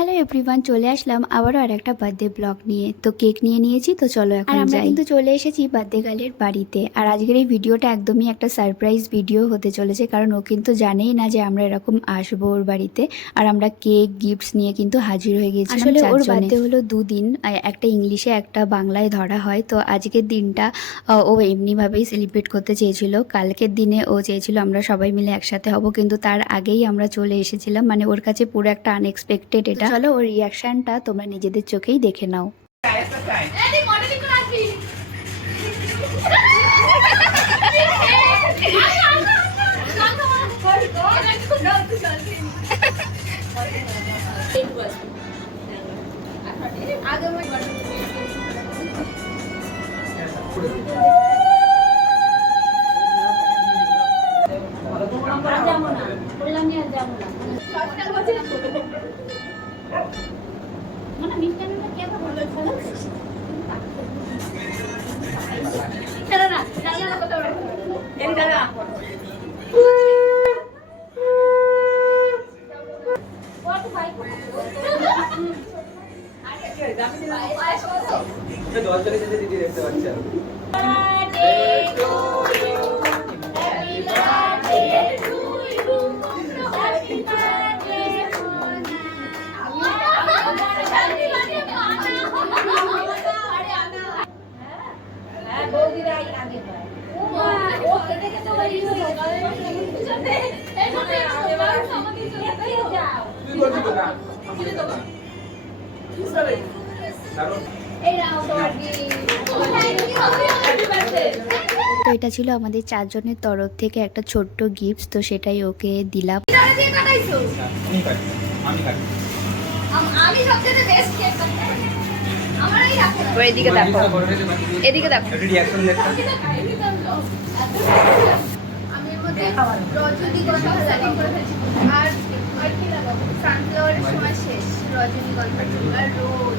Hello everyone, চলে আসলাম আবারও আরেকটা বার্থডে ব্লগ নিয়ে। তো কেক নিয়ে নিয়েছি, তো চলো এখন আমরা কিন্তু চলে এসেছি বার্থডে গার্লের বাড়িতে। আর আজকের এই ভিডিওটা একদমই একটা সারপ্রাইজ ভিডিও হতে চলেছে, কারণ ও কিন্তু জানেই না যে আমরা এরকম আসবো ওর বাড়িতে। আর আমরা কেক গিফটস নিয়ে কিন্তু হাজির হয়ে গেছি। আসলে ওর বার্থডে হলো দুদিন, একটা ইংলিশে একটা বাংলায় ধরা হয়। তো আজকের দিনটা ও এমনিভাবেই সেলিব্রেট করতে চেয়েছিল। কালকের দিনে ও চেয়েছিল আমরা সবাই মিলে একসাথে হব, কিন্তু তার আগেই আমরা চলে এসেছিলাম। মানে ওর কাছে পুরো একটা আনএক্সপেক্টেড এটা। চলো ওর রিয়াকশনটা তোমরা নিজেদের চোখেই দেখে নাও। তো এটা ছিল আমাদের চারজনের তরফ থেকে একটা ছোট্ট গিফট, তো সেটাই ওকে দিলাম। এদিকে দেখো, এদিকে দেখো। আর কি লাগাবো? সানফ্লাওয়ারের সময় শেষ, রজনীগন্ধা আর রোজ।